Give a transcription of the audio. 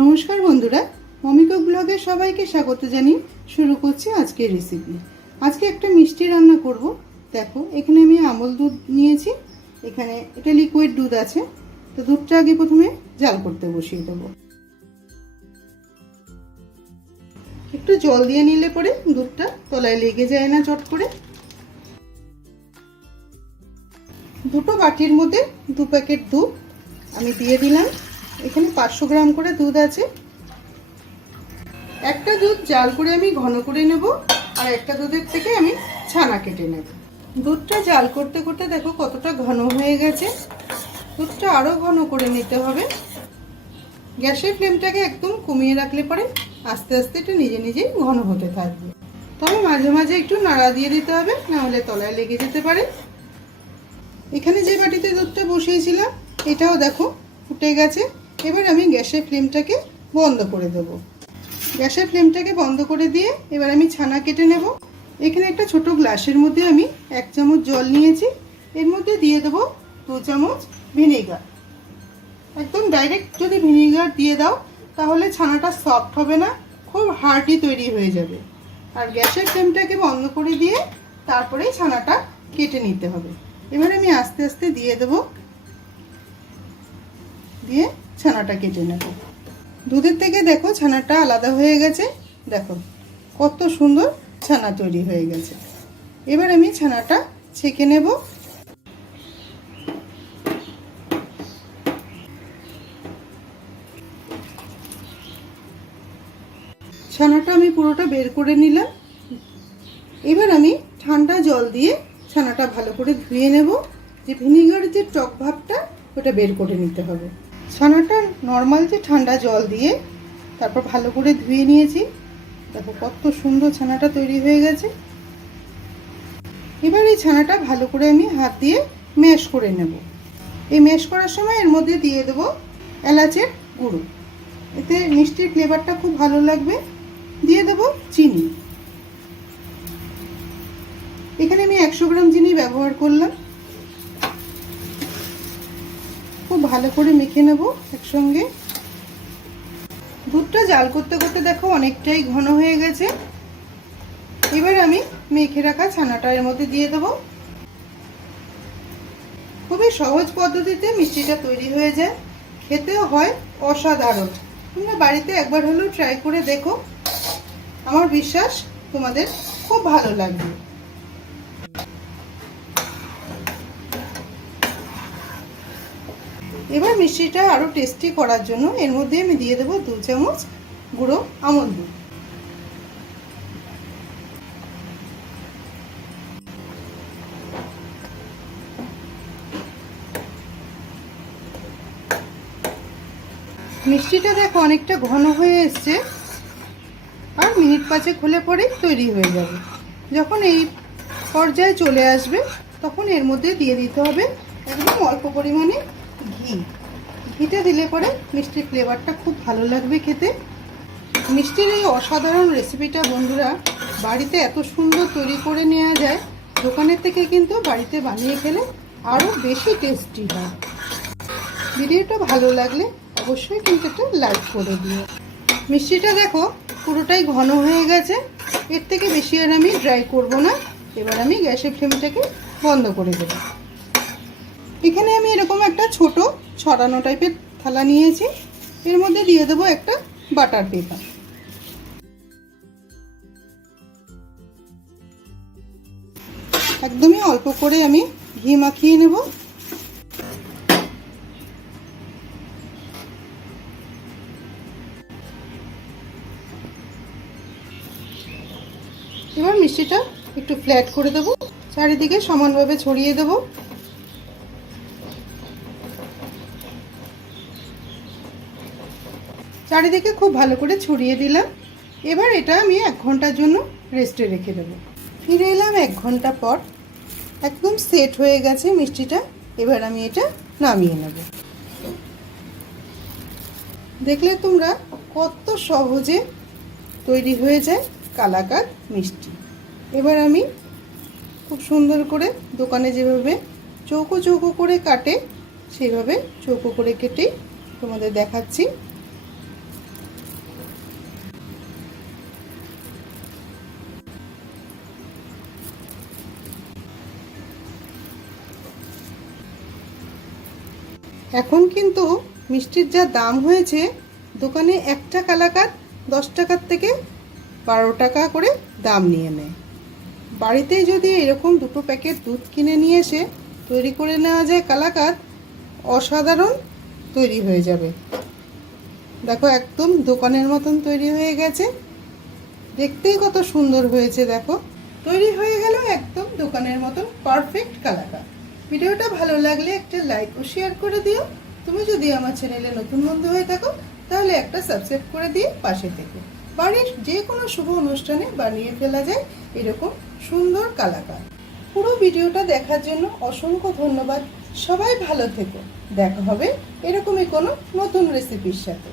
নমস্কার বন্ধুরা মমিকক ব্লগে সবাইকে স্বাগত জানিয়ে শুরু করছি আজকের রেসিপি আজকে একটা মিষ্টি রান্না করব। দেখো, এখানে আমি আমল দুধ নিয়েছি। এখানে এটা লিকুইড দুধ আছে। তো দুধটা আগে প্রথমে জাল করতে বসিয়ে দেবো। একটু জল দিয়ে নিলে পরে দুধটা তলায় লেগে যায় না চট করে। দুটো বাটির মধ্যে দু প্যাকেট দুধ আমি দিয়ে দিলাম। এখানে পাঁচশো গ্রাম করে দুধ আছে। একটা দুধ জাল করে আমি ঘন করে নেব আর একটা দুধের থেকে আমি ছানা কেটে নেব। দুধটা জাল করতে করতে দেখো কতটা ঘন হয়ে গেছে। দুধটা আরও ঘন করে নিতে হবে। গ্যাসের ফ্লেমটাকে একদম কমিয়ে রাখলে পরে আস্তে আস্তে এটা নিজে নিজেই ঘন হতে থাকবে। তবে মাঝে মাঝে একটু নাড়া দিয়ে দিতে হবে নাহলে তলায় লেগে যেতে পারে। এখানে যে বাটিতে দুধটা বসিয়েছিলাম, এটাও দেখো ফুটে গেছে। এবার আমি গ্যাসের ফ্লেমটাকে বন্ধ করে দেব। গ্যাসের ফ্লেমটাকে বন্ধ করে দিয়ে এবার আমি ছানা কেটে নেব। এখানে একটা ছোট গ্লাসের মধ্যে আমি এক চামচ জল নিয়েছি। এর মধ্যে দিয়ে দেবো দু চামচ ভিনেগার। একদম ডাইরেক্ট যদি ভিনেগার দিয়ে দাও, তাহলে ছানাটা সফট হবে না, খুব হার্ডি তৈরি হয়ে যাবে। আর গ্যাসের ফ্লেমটাকে বন্ধ করে দিয়ে তারপরেই ছানাটা কেটে নিতে হবে। এবার আমি আস্তে আস্তে দিয়ে দেবো। দিয়ে ছানাটা কেটে নেব। দুধের থেকে দেখো ছানাটা আলাদা হয়ে গেছে। দেখো, কত সুন্দর ছানা তৈরি হয়ে গেছে। এবার আমি ছানাটা ছেঁকে নেব। ছানাটা আমি পুরোটা বের করে নিলাম। এবার আমি ঠান্ডা জল দিয়ে ছানাটা ভালো করে ধুয়ে নেব। যে ভিনিগারের যে টক ভাবটা, ওটা বের করে নিতে হবে। ছানাটা নর্মাল যে ঠান্ডা জল দিয়ে তারপর ভালো করে ধুয়ে নিয়েছি। দেখো কত সুন্দর ছানাটা তৈরি হয়ে গেছে। এবার এই ছানাটা ভালো করে আমি হাত দিয়ে ম্যাশ করে নেব। এই ম্যাশ করার সময় এর মধ্যে দিয়ে দেবো এলাচের গুঁড়ো। এতে মিষ্টির ফ্লেভারটা খুব ভালো লাগবে। দিয়ে দেবো চিনি। এখানে আমি একশো গ্রাম চিনি ব্যবহার করলাম। খুব ভালো করে মেখে নেব একসঙ্গে। দুধটা জাল করতে করতে দেখো অনেকটাই ঘন হয়ে গেছে। এবার আমি মেখে রাখা ছানাটা এর মধ্যে দিয়ে দেবো। খুবই সহজ পদ্ধতিতে মিষ্টিটা তৈরি হয়ে যায়। খেতেও হয় অসাধারণ। তোমরা বাড়িতে একবার হলেও ট্রাই করে দেখো। আমার বিশ্বাস তোমাদের খুব ভালো লাগবে। এবার মিষ্টিটা আরও টেস্টি করার জন্য এর মধ্যে আমি দিয়ে দেবো দু চামচ গুঁড়ো আমল দুধ। মিষ্টিটা দেখো অনেকটা ঘন হয়ে এসছে। আর মিনিট পাঁচে খুলে পরেই তৈরি হয়ে যাবে। যখন এই পর্যায়ে চলে আসবে, তখন এর মধ্যে দিয়ে দিতে হবে একদম অল্প পরিমাণে ঘি ঘিটা দিলে পরে মিষ্টির ফ্লেভারটা খুব ভালো লাগবে খেতে। মিষ্টির এই অসাধারণ রেসিপিটা বন্ধুরা বাড়িতে এত সুন্দর তৈরি করে নেওয়া যায়, দোকানের থেকে কিন্তু বাড়িতে বানিয়ে খেলে আরও বেশি টেস্টি হয়। ভিডিওটা ভালো লাগলে অবশ্যই কিন্তু একটা লাইক করে দিও। মিষ্টিটা দেখো পুরোটাই ঘন হয়ে গেছে, এর থেকে বেশি আর আমি ড্রাই করব না। এবার আমি গ্যাসের ফ্লেমটাকে বন্ধ করে দেব। এখানে আমি এরকম একটা ছোট ছড়ানো টাইপের থালা নিয়েছি। এর মধ্যে দিয়ে দেবো একটা বাটার পেপার। একদমই অল্প করে আমি ঘি মাখিয়ে নেব। এবার মিষ্টিটা একটু ফ্ল্যাট করে দেবো। চারিদিকে সমানভাবে ছড়িয়ে দেবো। চারিদিকে খুব ভালো করে ছড়িয়ে দিলাম। এবার এটা আমি এক ঘণ্টার জন্য রেস্টে রেখে দেবো। ফিরে এলাম এক ঘণ্টা পর। একদম সেট হয়ে গেছে মিষ্টিটা। এবার আমি এটা নামিয়ে নেব। দেখলে তোমরা কত সহজে তৈরি হয়ে যায় কালাকার মিষ্টি। এবার আমি খুব সুন্দর করে দোকানে যেভাবে চৌকো চৌকো করে কাটে, সেভাবে চৌকো করে কেটে তোমাদের দেখাচ্ছি। এখন কিন্তু মিষ্টির যা দাম হয়েছে, দোকানে একটা কালাকাত দশ টাকার থেকে বারো টাকা করে দাম নিয়ে নেয়। বাড়িতেই যদি এরকম দুটো প্যাকেট দুধ কিনে নিয়ে এসে তৈরি করে নেওয়া যায় কালাকাত অসাধারণ তৈরি হয়ে যাবে। দেখো একদম দোকানের মতন তৈরি হয়ে গেছে। দেখতেই কত সুন্দর হয়েছে, দেখো। তৈরি হয়ে গেল একদম দোকানের মতন পারফেক্ট কালাকাত ভিডিওটা ভালো লাগলে একটা লাইক ও শেয়ার করে দিও। তুমি যদি আমার চ্যানেলে নতুন বন্ধু হয়ে থাকো, তাহলে একটা সাবস্ক্রাইব করে দিয়ে পাশে থেকো। বাড়ির যে কোনো শুভ অনুষ্ঠানে বানিয়ে ফেলা যায় এরকম সুন্দর কালাকার। পুরো ভিডিওটা দেখার জন্য অসংখ্য ধন্যবাদ। সবাই ভালো থেকো। দেখা হবে এরকমই কোনো নতুন রেসিপির সাথে।